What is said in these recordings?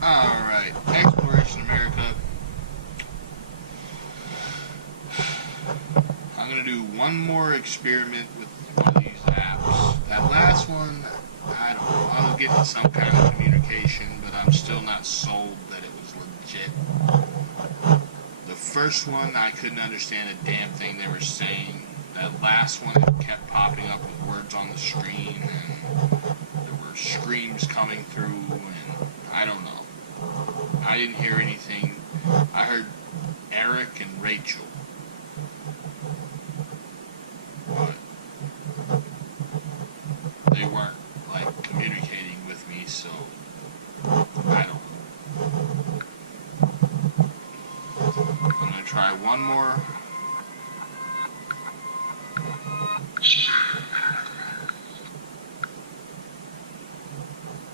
Alright, Exploration America. I'm going to do one more experiment with one of these apps. That last one, I don't know. I was getting some kind of communication, but I'm still not sold that it was legit. The first one, I couldn't understand a damn thing they were saying. That last one, it kept popping up with words on the screen, and there were screams coming through, and I don't know. I didn't hear anything. I heard Eric and Rachel. But they weren't, like, communicating with me, so I don't know. I'm going to try one more.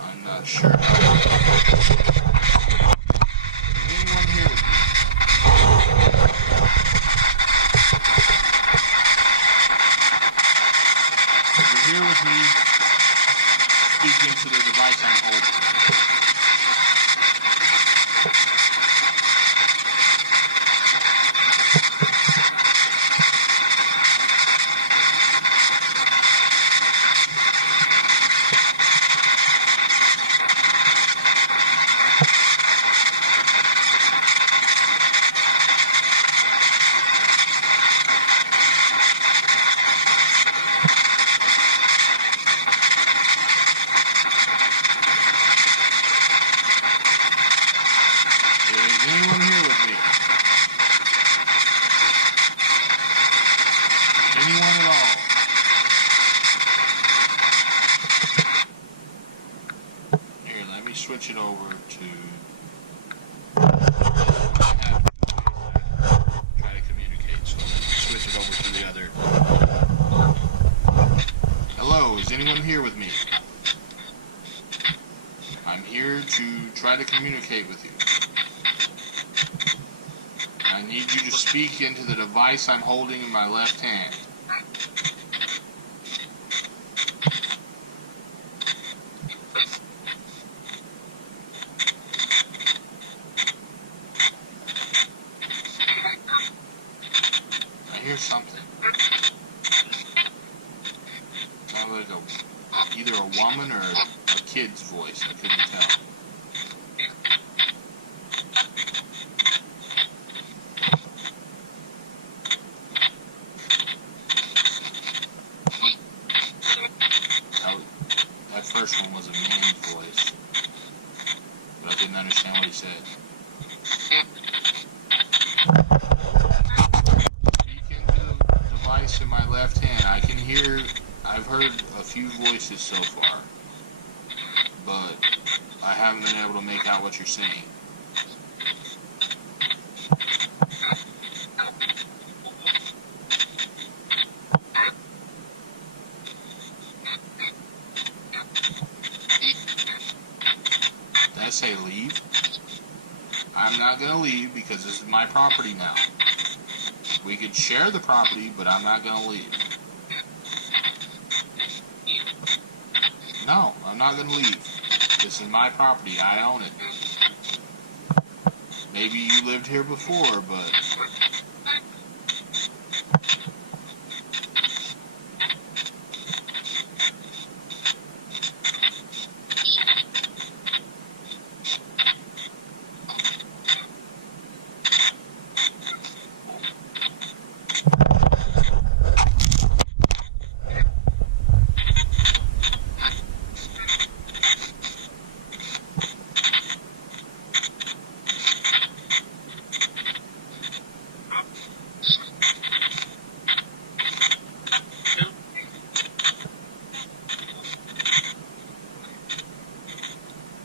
I'm not sure. Is anyone here with me? If you're here with me, speak into the device I'm holding. Is anyone here with me? Anyone at all? Here, let me switch it over to... try to communicate, so let me switch it over to the other. Hello, is anyone here with me? I'm here to try to communicate with you. I need you to speak into the device I'm holding in my left hand. I hear something. Sounds like either a woman or a kid's voice. I couldn't tell. That first one was a man's voice, but I didn't understand what he said. Speak into the device in my left hand. I've heard a few voices so far, but I haven't been able to make out what you're saying. Did I say leave? I'm not going to leave because this is my property now. We could share the property, but I'm not going to leave. No, I'm not going to leave. This is my property. I own it. Maybe you lived here before, but...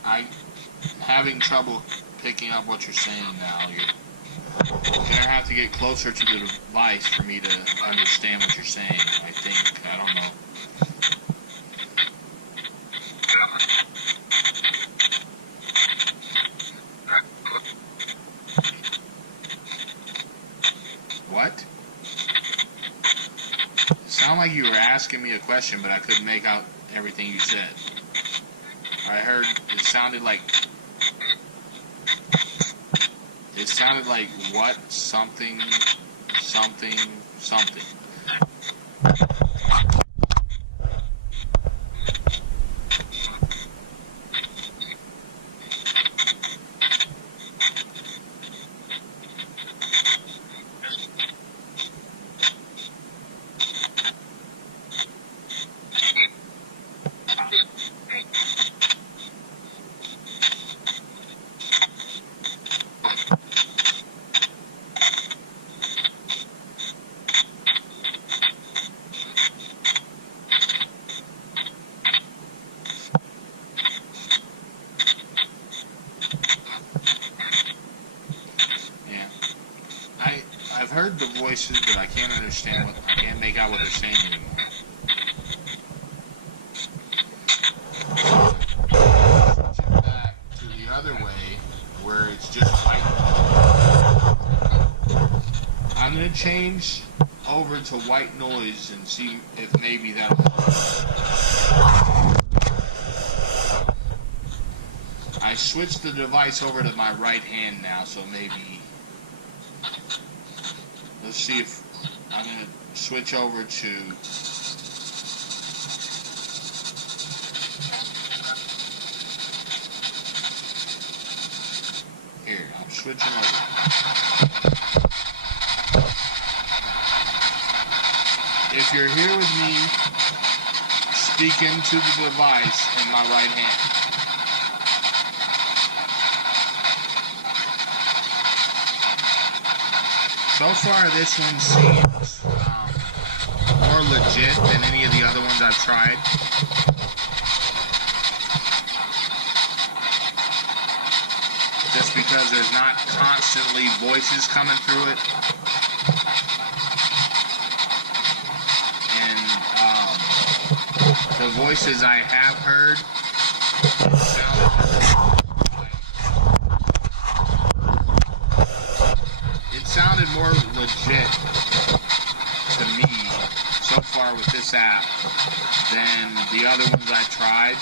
I'm having trouble picking up what you're saying now. You're going to have to get closer to the device for me to understand what you're saying, I think. I don't know. What? It sounded like you were asking me a question, but I couldn't make out everything you said. I heard it sounded like It sounded like what, something, something, something. I've heard the voices, but I can't understand what, I can't make out what they're saying anymore. Switching back to the other way, where it's just white. I'm going to change over to white noise and see if maybe that'll work. I switched the device over to my right hand now, so maybe... Let's see if I'm going to switch over to here. I'm switching over. If you're here with me, speak into the device in my right hand. So far, this one seems more legit than any of the other ones I've tried. Just because there's not constantly voices coming through it. And the voices I have heard sounded more legit to me so far with this app than the other ones I tried.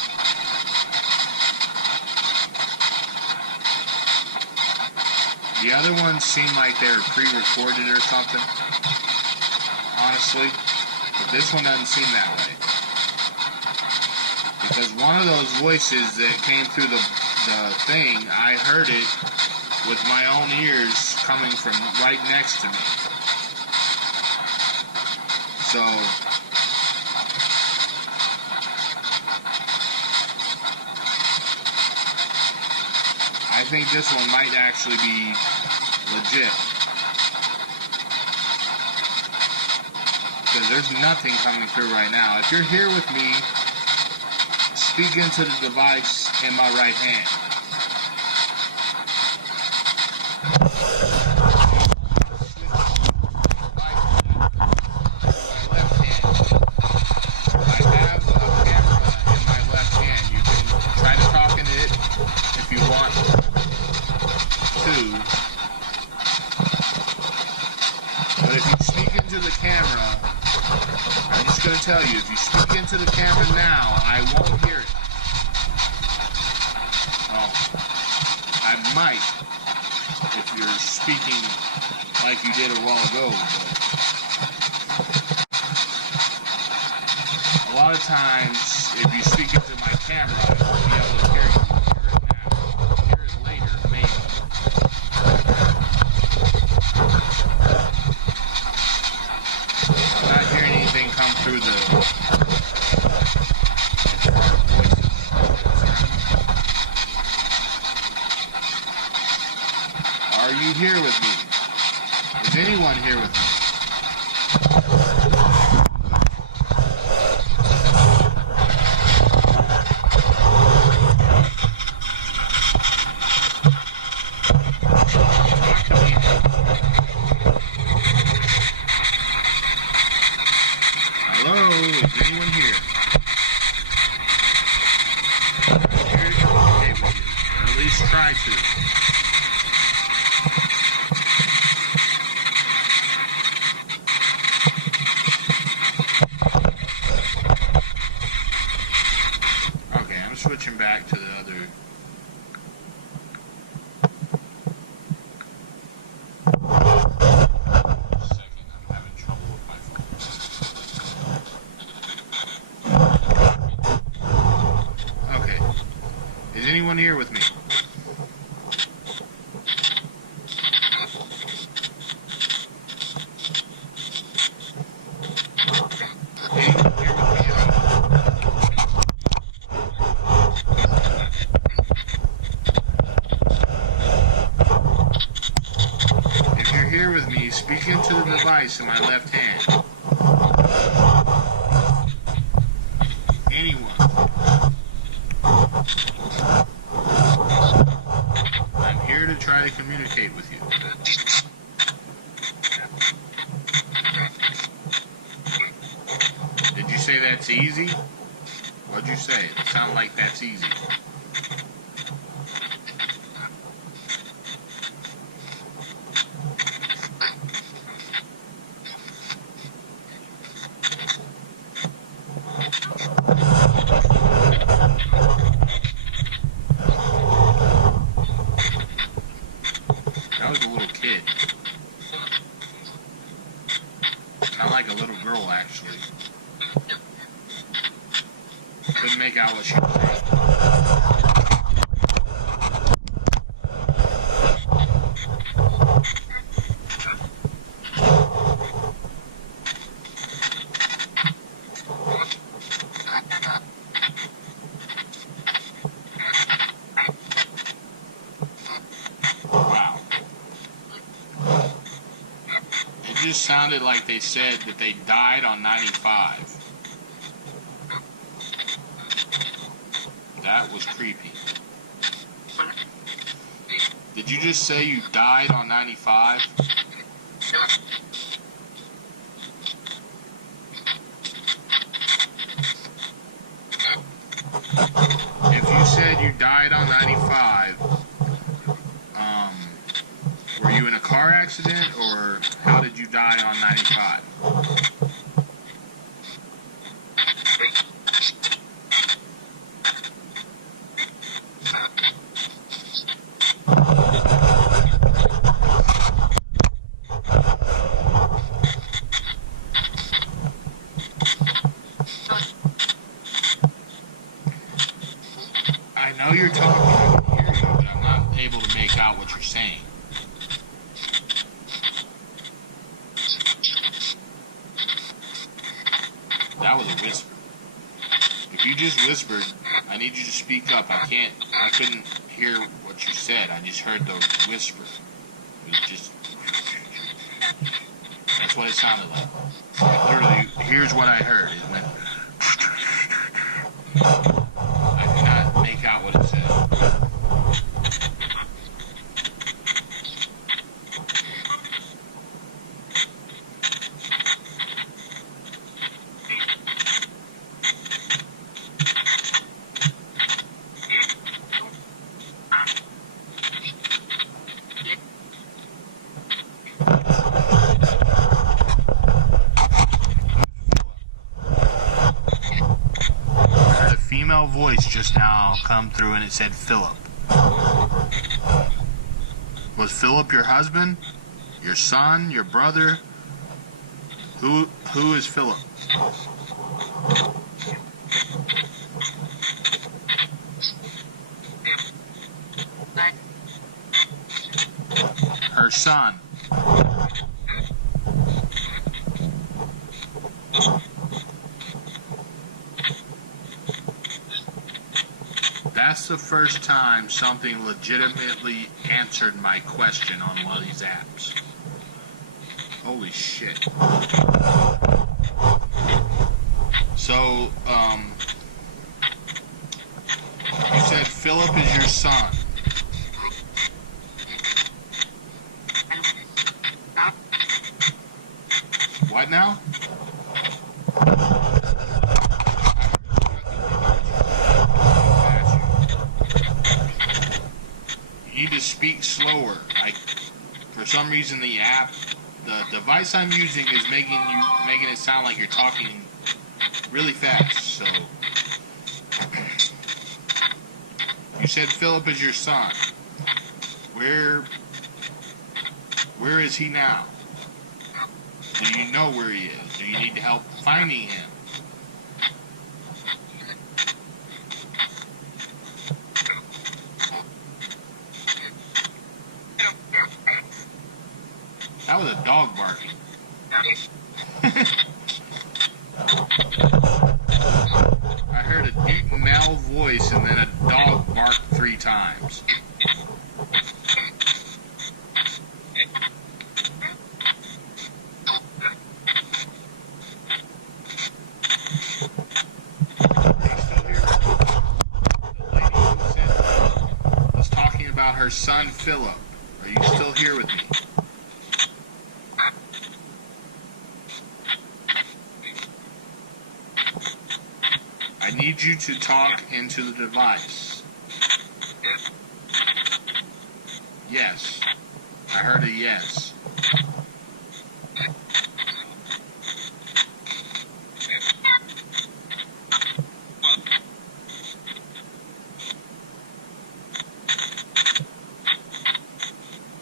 The other ones seem like they were pre-recorded or something, honestly, but this one doesn't seem that way. Because one of those voices that came through the thing, I heard it with my own ears coming from right next to me. So, I think this one might actually be legit. Because there's nothing coming through right now. If you're here with me, speak into the device in my right hand. But if you speak into the camera, I'm just going to tell you, if you speak into the camera now, I won't hear it. Oh, I might, if you're speaking like you did a while ago, but a lot of times, if you speak into my camera, I won't be able to hear you. Through the Are you here with me? Is anyone here with me? Try to. Okay, I'm switching back to the other. Is anyone here with me? Anyone here with me at all? If you're here with me, speak into the device in my left hand. Anyone. I'm here to try to communicate with you. Did you say that's easy? What'd you say? It sounded like that's easy. That was a little kid. Not like a little girl, actually. Couldn't make out what she was saying. Wow. It just sounded like they said that they died on 95. That was creepy. Did you just say you died on 95? If you said you died on 95, were you in a car accident, or how did you die on 95? I know you're talking, I can hear you, but I'm not able to make out what you're saying. That was a whisper. If you just whispered, I need you to speak up. I couldn't hear what you said. I just heard the whisper. It was just, that's what it sounded like. Literally, here's what I heard. It went, I could not make out what it said. Female voice just now come through and it said Philip. Was Philip your husband? Your son? Your brother? Who is Philip? Her son. That's the first time something legitimately answered my question on one of these apps. Holy shit. So, you said Philip is your son. What now? You need to speak slower. For some reason, the device I'm using is making it sound like you're talking really fast. So, you said Philip is your son. Where is he now? Do you know where he is? Do you need help finding him? That was a dog barking. I heard a deep male voice and then a dog bark 3 times. About her son Philip. Are you still here with me? I need you to talk into the device. Yes. I heard a yes.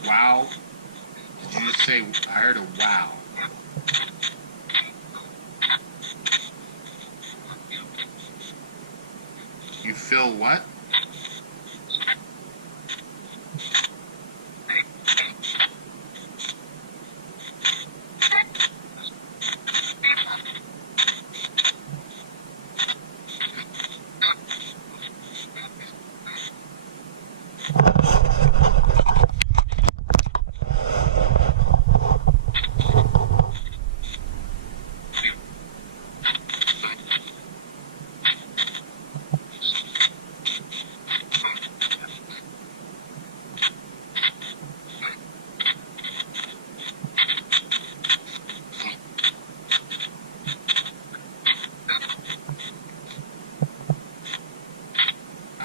Wow. Did you just say, I heard a wow. You feel what?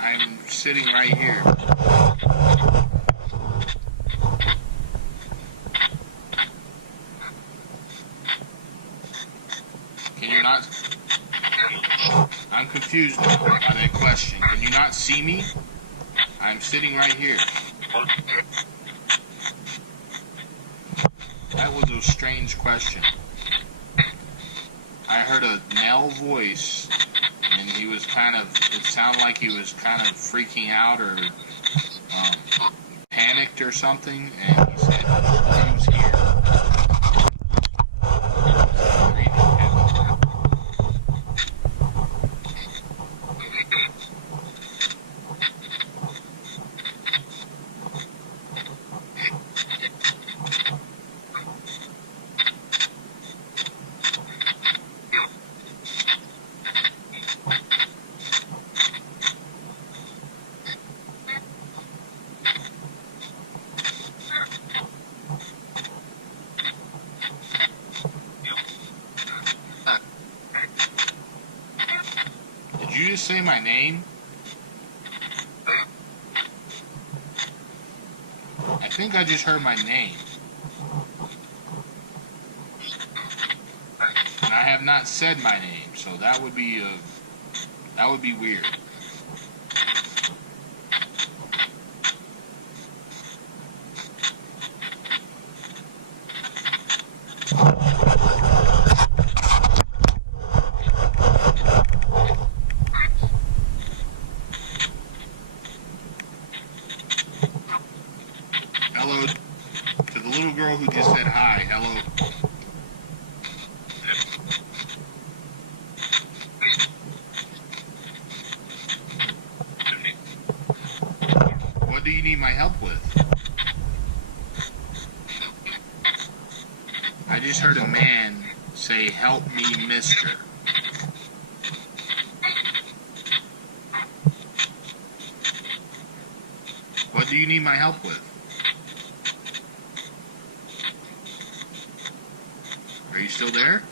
I'm sitting right here. Can you not? I'm confused now by that question. Can you not see me? I'm sitting right here. That was a strange question. I heard a male voice, and he was it sounded like he was kind of freaking out or panicked or something, and he said, "Who's here?" Did you just say my name? I think I just heard my name. And I have not said my name, so that would be weird. Hello to the little girl who just said hi. Hello. What do you need my help with? I just heard a man say, "Help me, mister." What do you need my help with? Are you still there?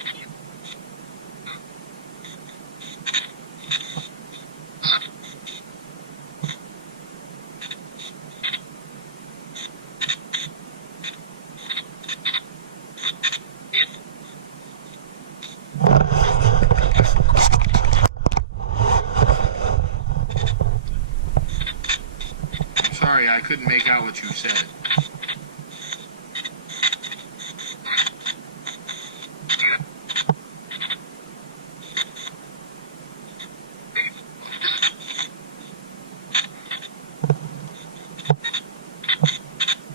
I'm sorry, I couldn't make out what you said.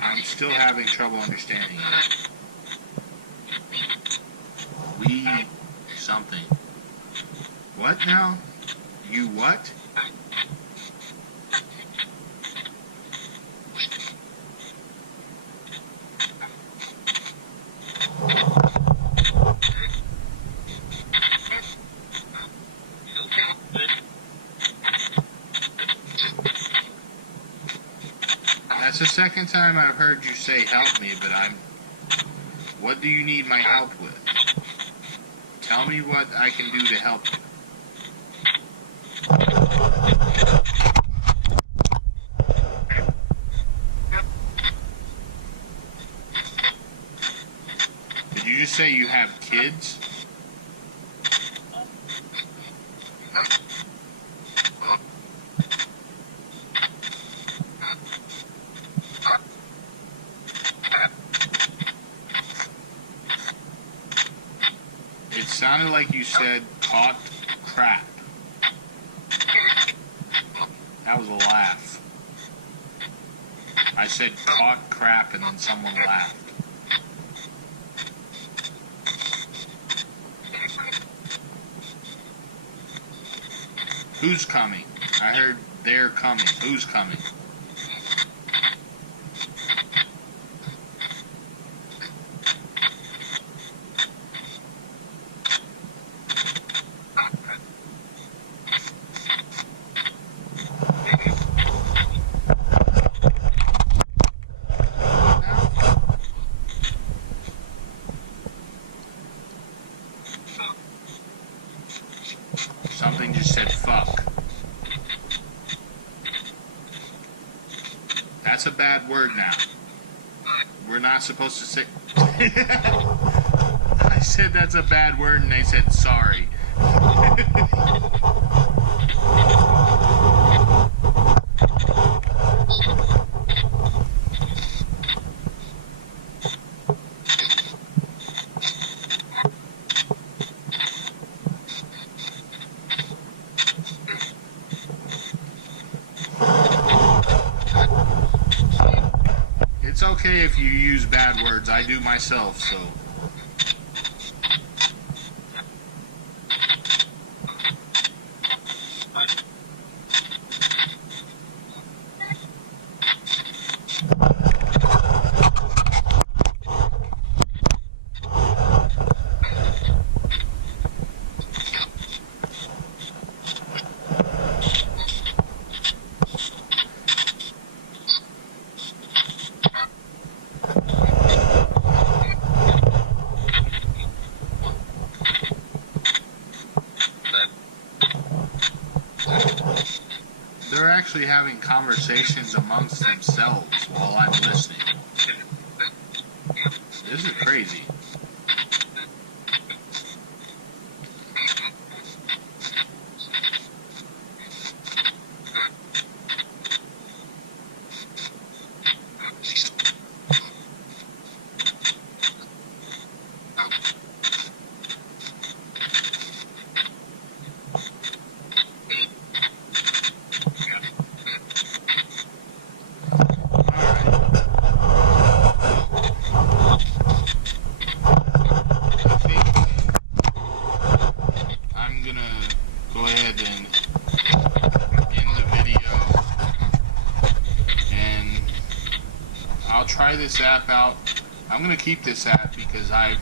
I'm still having trouble understanding you. be something. What now? You what? That's the second time I've heard you say help me, but what do you need my help with? Tell me what I can do to help you. Did you just say you have kids? It sounded like you said caught crap. That was a laugh. I said caught crap and then someone laughed. Who's coming? I heard they're coming. Who's coming? Something just said fuck. That's a bad word now. We're not supposed to say... I said that's a bad word and they said sorry. It's okay if you use bad words. I do myself, so... They're actually having conversations amongst themselves while I'm listening. This is crazy. Go ahead and end the video, and I'll try this app out. I'm going to keep this app because I've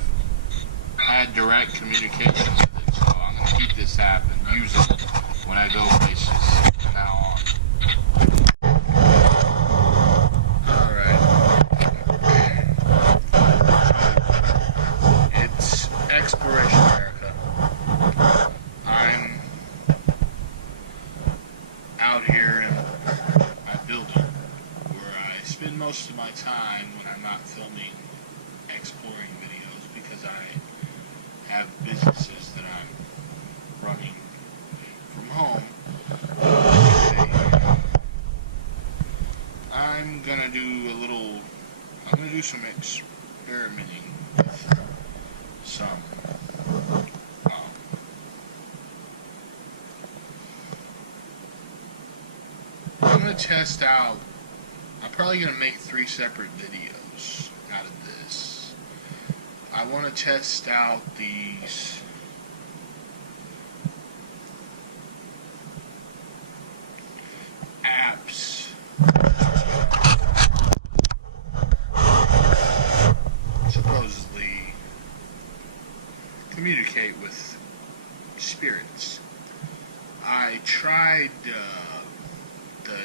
had direct communication with it, so I'm going to keep this app and use it when I go places from now on. Alright. It's Exploration America. I'm out here in my building where I spend most of my time when I'm not filming exploring videos because I have businesses that I'm running from home. I'm gonna do some experimenting with some I'm going to test out, I'm probably going to make 3 separate videos out of this. I want to test out these apps supposedly communicate with spirits. I tried the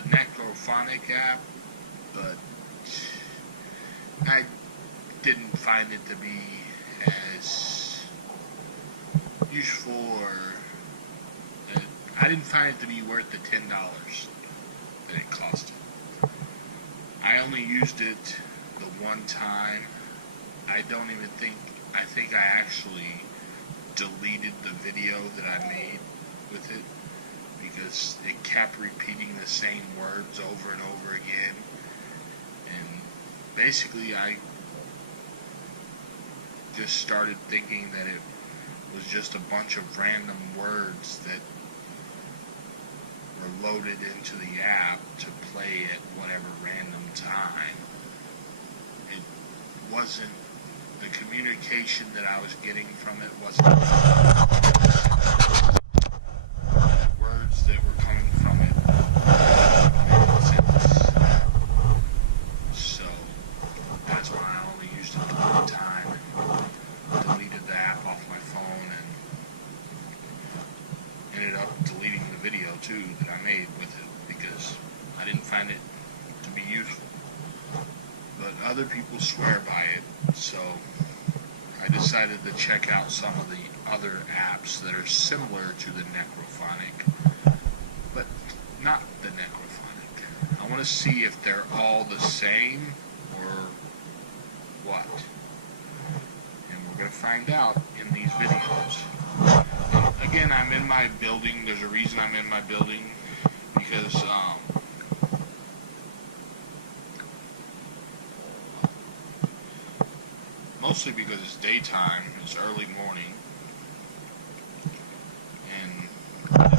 Necrophonic app, but I didn't find it to be as useful, or I didn't find it to be worth the $10 that it cost. I only used it the one time. I think I actually deleted the video that I made with it because it kept repeating the same words over and over again, and basically I just started thinking that it was just a bunch of random words that were loaded into the app to play at whatever random time. It wasn't, the communication that I was getting from it wasn't words that were coming from it made sense. So that's why I only used it the one time and deleted the app off my phone, and ended up deleting the video too that I made with it because I didn't find it to be useful. But other people swear by it, so I decided to check out some of the other apps that are similar to the Necrophonic, but not the Necrophonic. I want to see if they're all the same or what. And we're going to find out in these videos. And again, I'm in my building. There's a reason I'm in my building, because mostly because it's daytime, it's early morning, and I've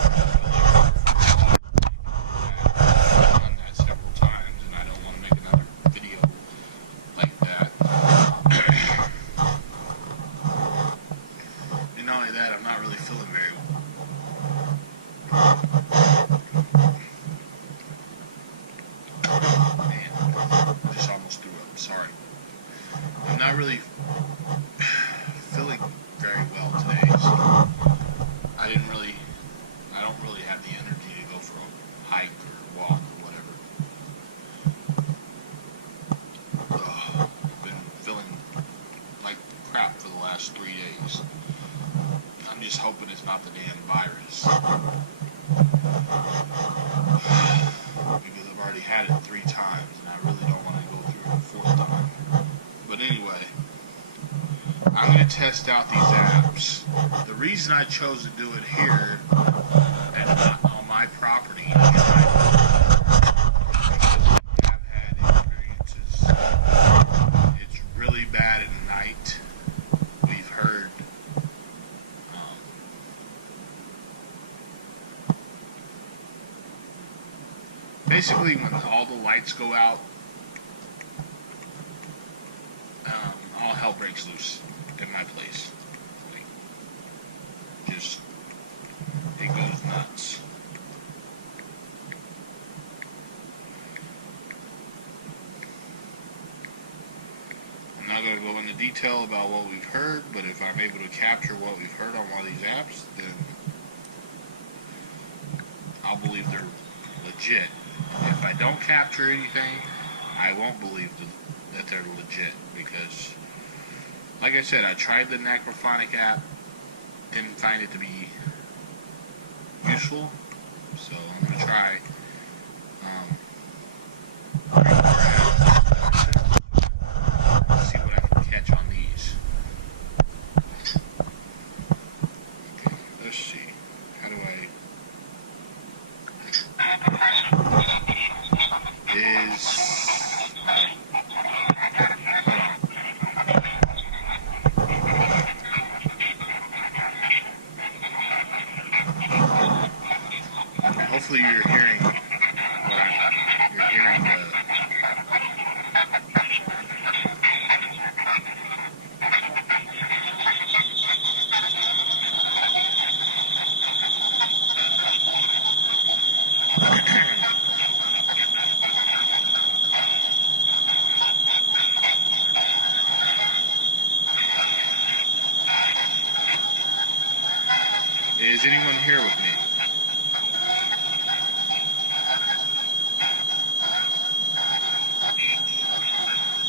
done that several times, and I don't want to make another video like that. And not only that, I'm not really feeling very well. Man, I just almost threw up, sorry. I'm not really feeling very well today, so I don't really have the energy to go for a hike or walk or whatever. I've been feeling like crap for the last 3 days. I'm just hoping it's not the damn virus, because I've already had it 3 times, and I really don't want to go through it a 4th time. But anyway, I'm going to test out these apps. The reason I chose to do it here and on my property is because I've had experiences. It's really bad at night. We've heard basically when all the lights go out, all hell breaks loose in my place. Just, it goes nuts. I'm not going to go into detail about what we've heard, but if I'm able to capture what we've heard on one of these apps, then I'll believe they're legit. If I don't capture anything, I won't believe that they're legit, because like I said, I tried the Necrophonic app, didn't find it to be useful, so I'm going to try see what I can catch on these. Okay, let's see. How do I... Hopefully you're hearing what you're hearing Is anyone here with me?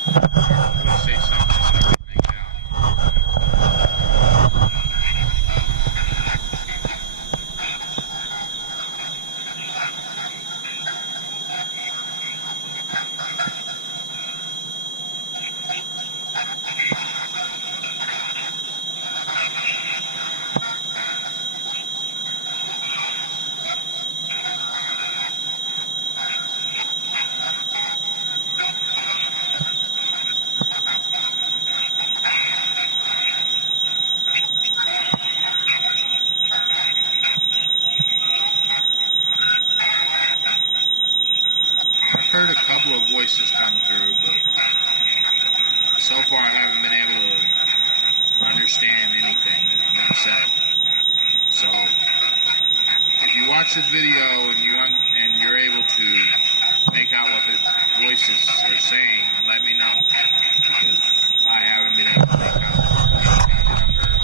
I'm gonna say something so I can make it out. I've heard a couple of voices come through, but so far I haven't been able to understand anything that's been said. So, if you watch this video and you're able to make out what the voices are saying, let me know, because I haven't been able to make out anything that I've heard.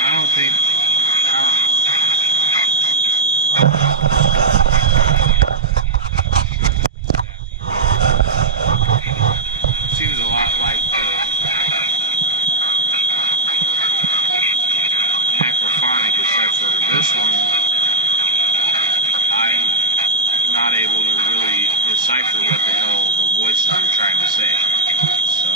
I don't think. Seems a lot like the necrophonic, except for this one, I'm not able to really decipher what the hell the voices are trying to say. So.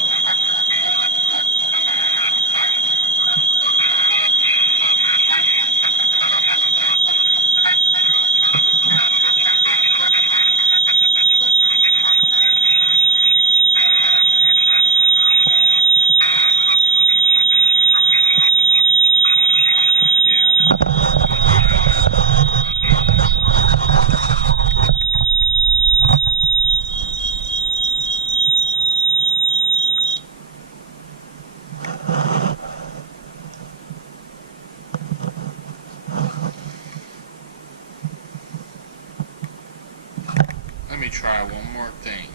Let me try one more thing,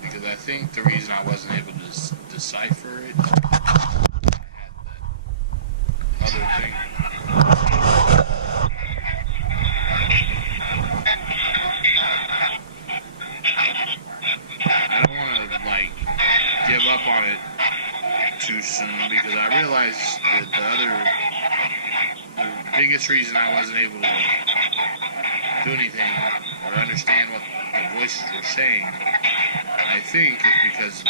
because I think the reason I wasn't able to decipher it, I had that other thing. I don't want to, like, give up on it too soon, because I realized that the biggest reason I wasn't able to do anything or understand what the voices were saying, I think, is because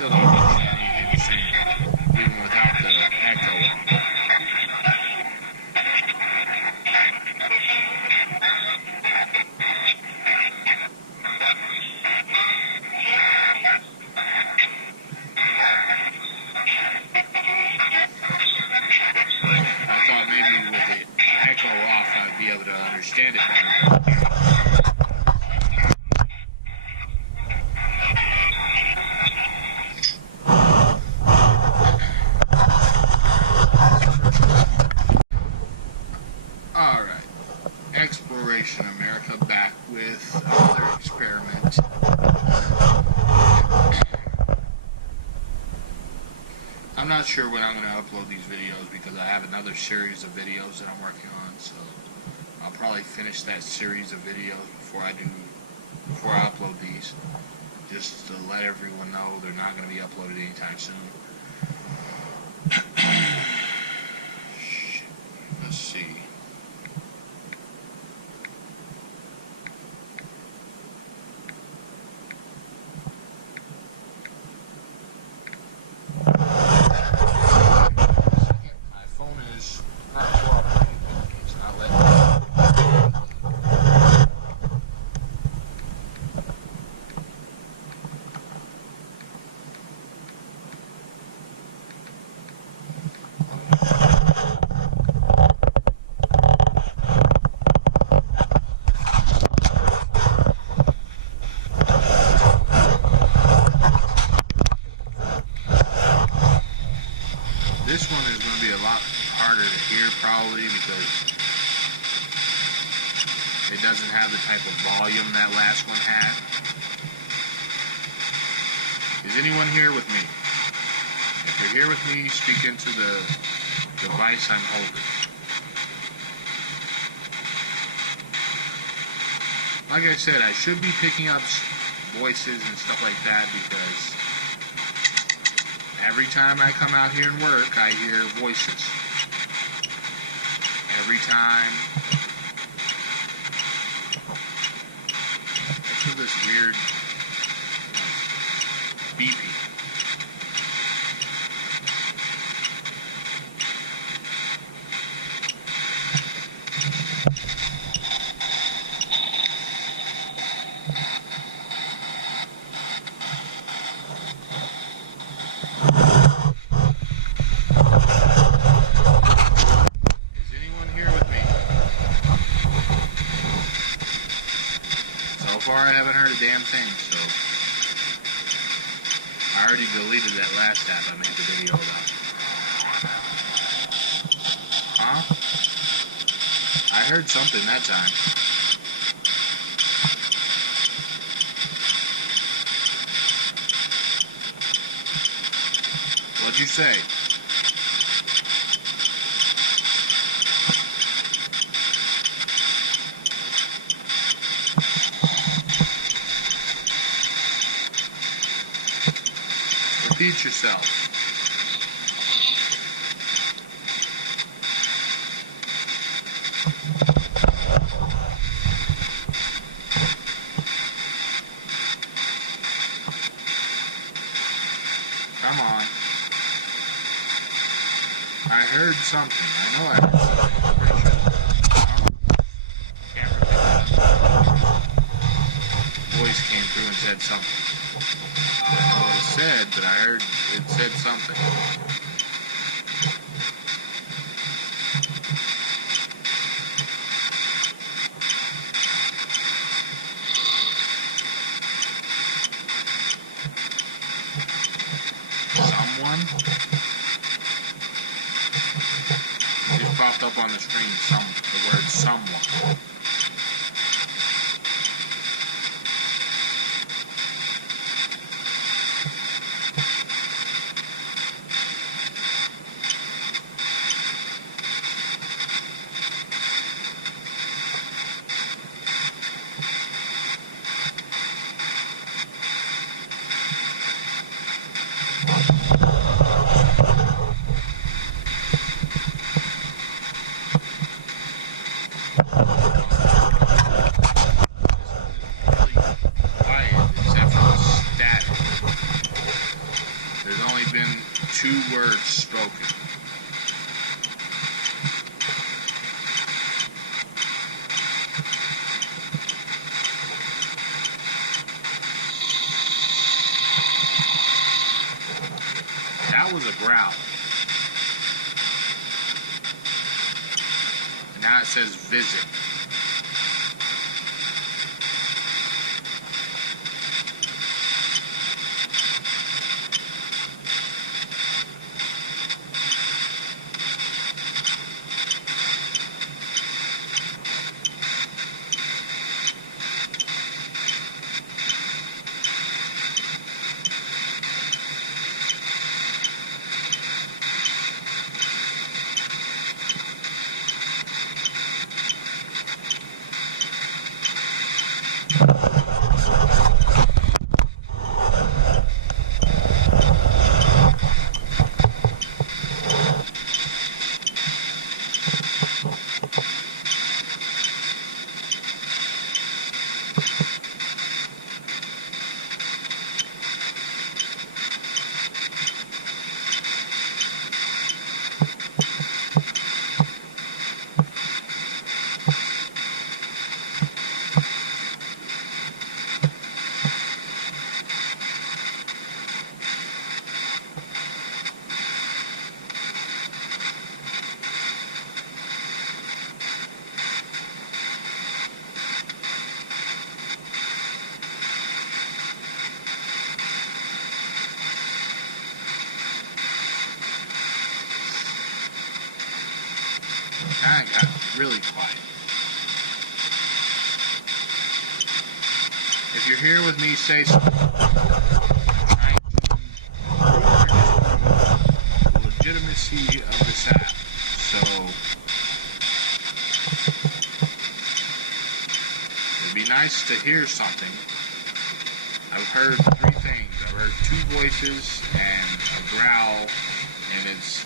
still don't understand anything even without the echo. I thought maybe with the echo off I'd be able to understand it better. Alright, Exploration America back with another experiment. I'm not sure when I'm going to upload these videos because I have another series of videos that I'm working on, so I'll probably finish that series of videos before I upload these, just to let everyone know they're not going to be uploaded anytime soon. Let's see. My phone is not cooperating. It's not letting me. This one is going to be a lot harder to hear probably because it doesn't have the type of volume that last one had. Is anyone here with me? If you're here with me, speak into the device I'm holding. Like I said, I should be picking up voices and stuff like that because every time I come out here and work, I hear voices. Every time. What's with this weird beeping? So far I haven't heard a damn thing, so I already deleted that last app I made the video about. Huh? I heard something that time. What'd you say? Repeat yourself. Come on. I heard something. I know I heard something. I'm pretty sure. Can't repeat that. Voice came through and said something. I don't know what it said, but I heard it said something. Someone? It just popped up on the screen, the word someone. That was a growl. And now it says visit. That got really quiet. If you're here with me, say something. I'm trying to prove the legitimacy of this app. So it'd be nice to hear something. I've heard 3 things. I've heard 2 voices and a growl, and it's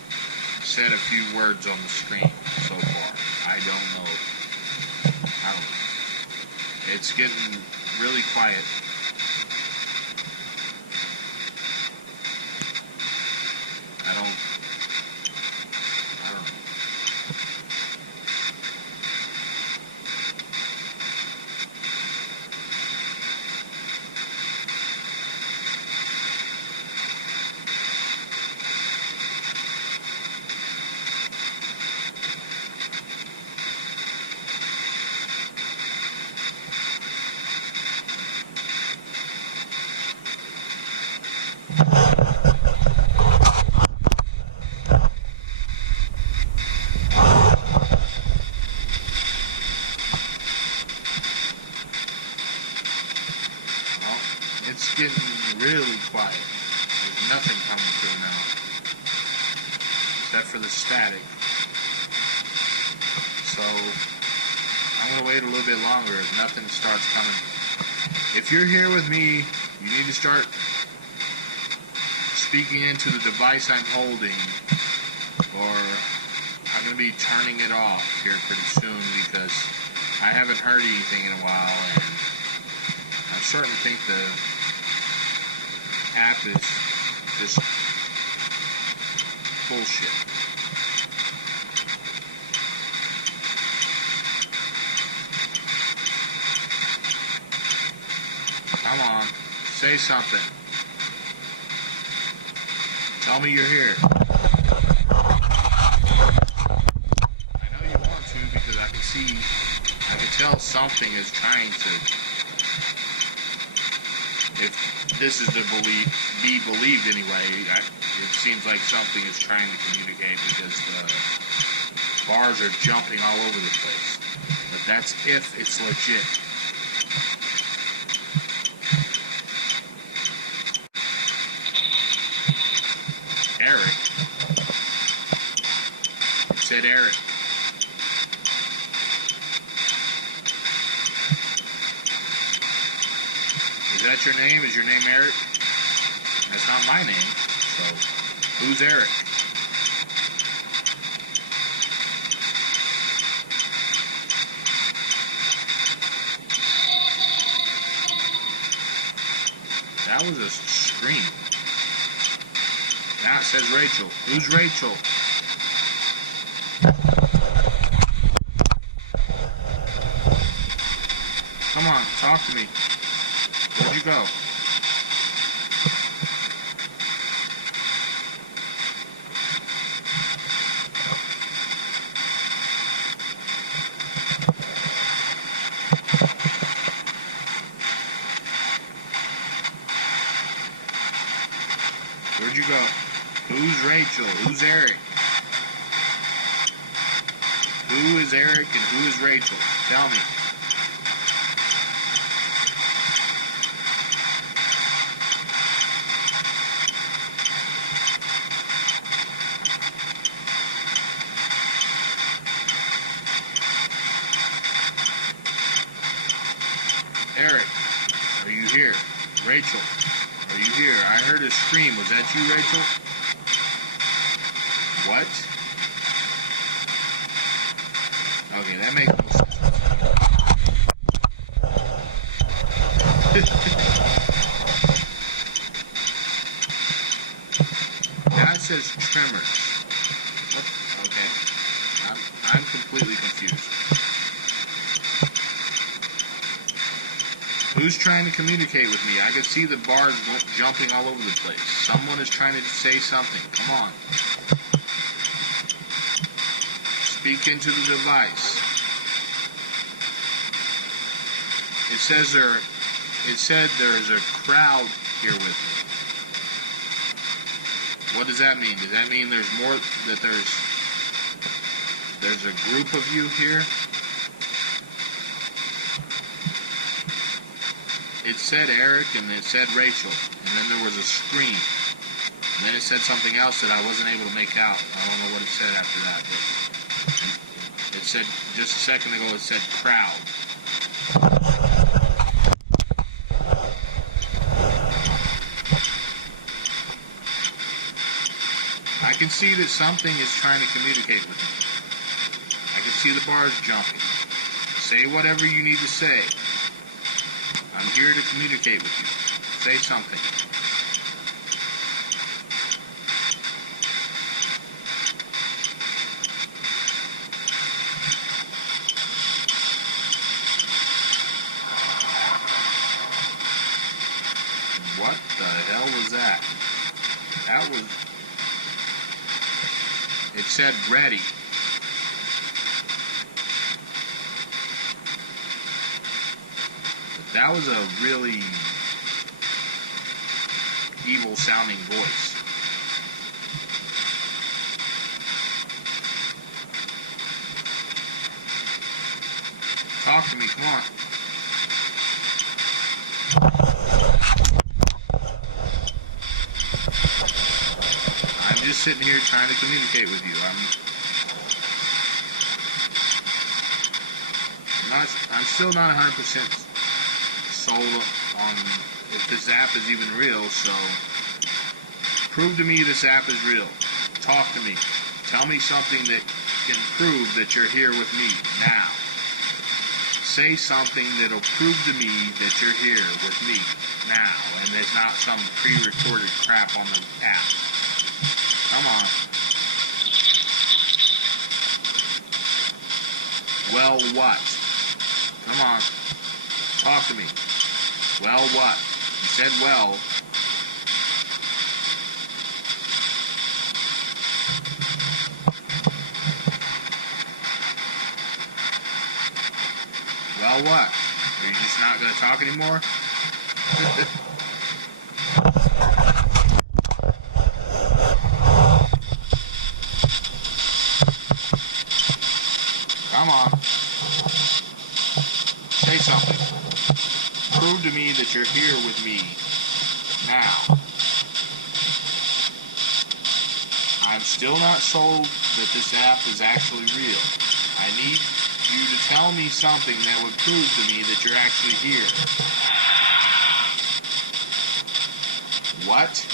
said a few words on the screen so far. I don't know. It's getting really quiet. I don't know. It's getting really quiet. There's nothing coming through now, except for the static. So I'm going to wait a little bit longer if nothing starts coming. If you're here with me, you need to start speaking into the device I'm holding, or I'm going to be turning it off here pretty soon because I haven't heard anything in a while, and I'm starting to think the app is just bullshit. Come on, say something. Tell me you're here. I know you want to because I can tell something is trying to. If this is to be believed anyway, it seems like something is trying to communicate because the bars are jumping all over the place. But that's if it's legit. Eric. It said Eric. Is that your name? Is your name Eric? That's not my name. So, who's Eric? That was a scream. Now it says Rachel. Who's Rachel? Come on, talk to me. Where'd you go? Rachel? Who's Eric? Who is Eric and who is Rachel? Tell me. Eric, are you here? Rachel, are you here? I heard a scream. Was that you, Rachel? What? Okay, that makes no sense. Now it says tremors. What? Okay. I'm completely confused. Who's trying to communicate with me? I can see the bars jumping all over the place. Someone is trying to say something. Come on. Speak into the device. It said there's a crowd here with me. What does that mean? Does that mean there's more, that there's a group of you here? It said Eric and it said Rachel, and then there was a scream. And then it said something else that I wasn't able to make out. I don't know what it said after that, but it said, just a second ago, it said crowd. I can see that something is trying to communicate with me. I can see the bars jumping. Say whatever you need to say. I'm here to communicate with you. Say something. What the hell was that? That was... It said ready. That was a really evil sounding voice. Talk to me, come on. I'm just sitting here trying to communicate with you. I'm still not 100% sold on if this app is even real, so prove to me this app is real. Talk to me. Tell me something that can prove that you're here with me now. Say something that'll prove to me that you're here with me now, and there's not some pre-recorded crap on the app. Come on. Well, what? Come on. Talk to me. Well, what? You said well. Well, what? Are you just not going to talk anymore? Come on. Say something. Prove to me that you're here with me now. I'm still not sold that this app is actually real. I need you to tell me something that would prove to me that you're actually here. What?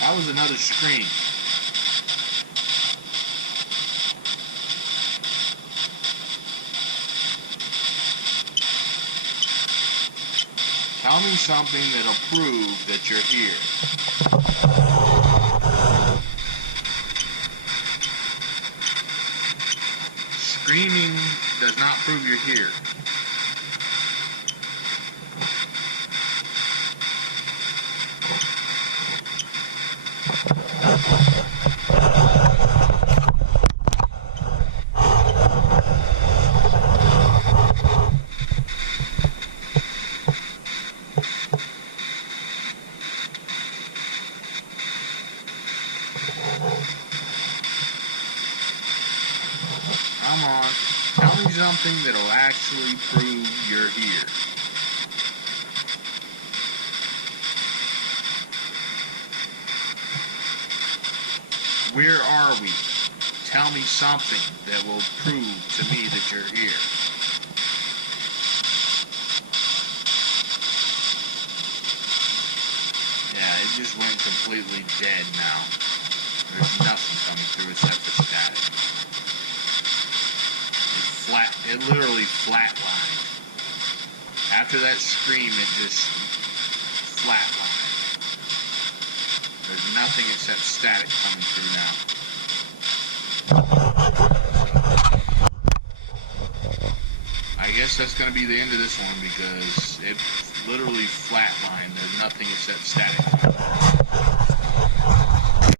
That was another scream. Tell me something that'll prove that you're here. Screaming does not prove you're here. Come on. Tell me something that'll actually prove you're here. Where are we? Tell me something that will prove to me that you're here. Yeah, it just went completely dead now. There's nothing coming through except for static. It literally flatlined. After that scream, it just flatlined. There's nothing except static coming through now. I guess that's going to be the end of this one because it literally flatlined. There's nothing except static.